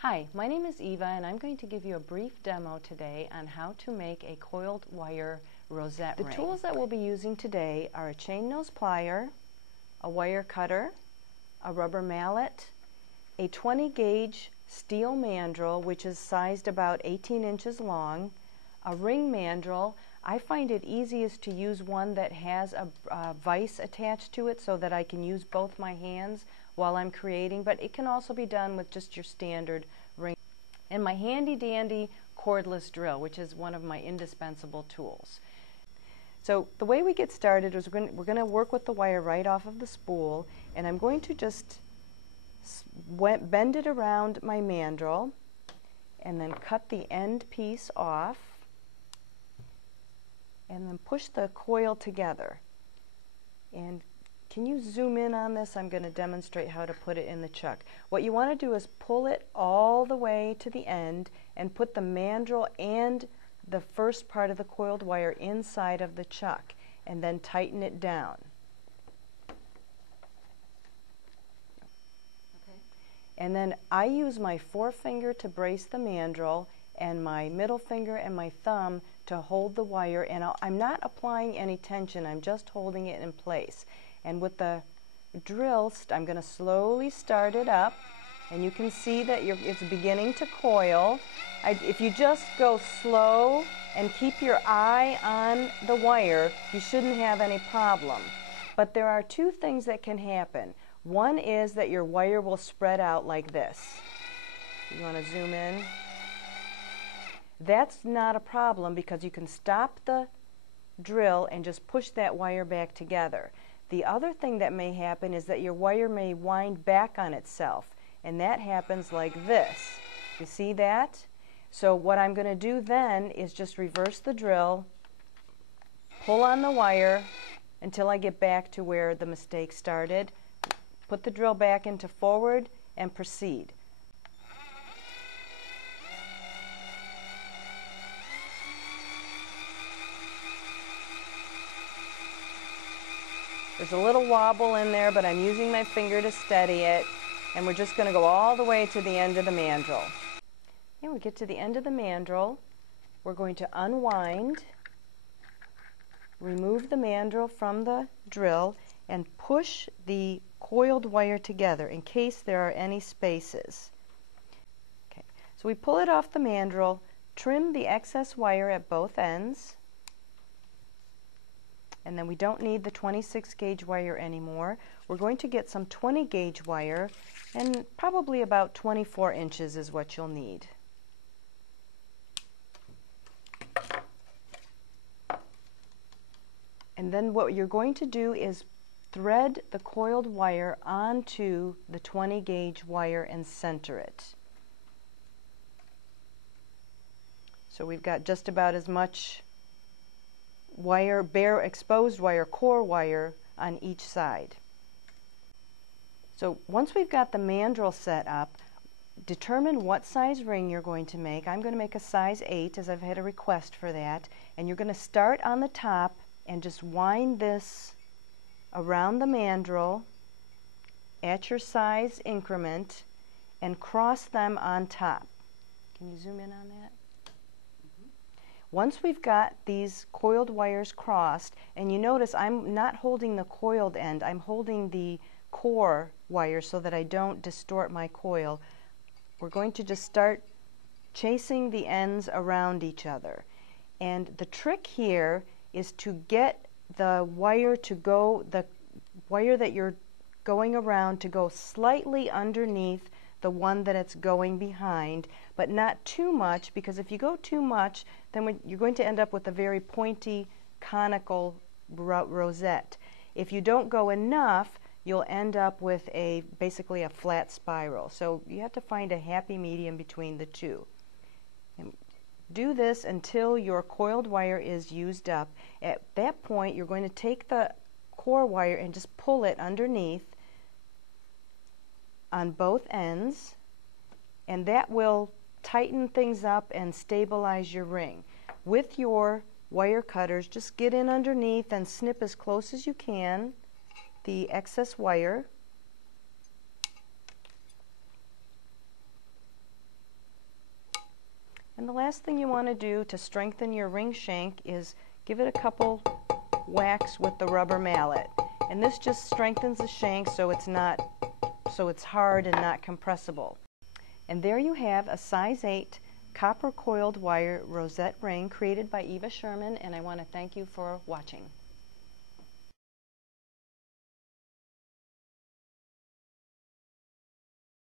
Hi, my name is Eva and I'm going to give you a brief demo today on how to make a coiled wire rosette ring. The tools that we'll be using today are a chain nose plier, a wire cutter, a rubber mallet, a 20 gauge steel mandrel which is sized about 18 inches long, a ring mandrel. I find it easiest to use one that has a vise attached to it so that I can use both my hands while I'm creating, but it can also be done with just your standard ring. And my handy dandy cordless drill, which is one of my indispensable tools. So the way we get started is we're going to work with the wire right off of the spool, and I'm going to just bend it around my mandrel and then cut the end piece off and then push the coil together. And can you zoom in on this? I'm going to demonstrate how to put it in the chuck. What you want to do is pull it all the way to the end and put the mandrel and the first part of the coiled wire inside of the chuck and then tighten it down. Okay. And then I use my forefinger to brace the mandrel and my middle finger and my thumb to hold the wire, and I'm not applying any tension, I'm just holding it in place. And with the drill, I'm going to slowly start it up, and you can see that it's beginning to coil. If you just go slow and keep your eye on the wire, you shouldn't have any problem. But there are two things that can happen. One is that your wire will spread out like this. You want to zoom in? That's not a problem because you can stop the drill and just push that wire back together. The other thing that may happen is that your wire may wind back on itself, and that happens like this. You see that? So what I'm going to do then is just reverse the drill, pull on the wire until I get back to where the mistake started, put the drill back into forward, and proceed. There's a little wobble in there, but I'm using my finger to steady it, and we're just going to go all the way to the end of the mandrel. And we get to the end of the mandrel, we're going to unwind, remove the mandrel from the drill, and push the coiled wire together in case there are any spaces. Okay, so we pull it off the mandrel, trim the excess wire at both ends, and then we don't need the 26 gauge wire anymore. We're going to get some 20 gauge wire, and probably about 24 inches is what you'll need. And then what you're going to do is thread the coiled wire onto the 20 gauge wire and center it. So we've got just about as much wire, bare exposed wire, core wire on each side. So once we've got the mandrel set up, determine what size ring you're going to make. I'm going to make a size 8 as I've had a request for that, and you're going to start on the top and just wind this around the mandrel at your size increment and cross them on top. Can you zoom in on that? Once we've got these coiled wires crossed, and you notice I'm not holding the coiled end, I'm holding the core wire so that I don't distort my coil, we're going to just start chasing the ends around each other. And the trick here is to get the wire to go, the wire that you're going around to go slightly underneath the one that it's going behind, but not too much, because if you go too much, then you're going to end up with a very pointy, conical rosette. If you don't go enough, you'll end up with basically a flat spiral. So you have to find a happy medium between the two. And do this until your coiled wire is used up. At that point, you're going to take the core wire and just pull it underneath on both ends, and that will tighten things up and stabilize your ring. With your wire cutters, just get in underneath and snip as close as you can the excess wire. And the last thing you want to do to strengthen your ring shank is give it a couple whacks with the rubber mallet. And this just strengthens the shank so it's hard and not compressible. And there you have a size 8 copper coiled wire rosette ring created by Eva Sherman, and I want to thank you for watching.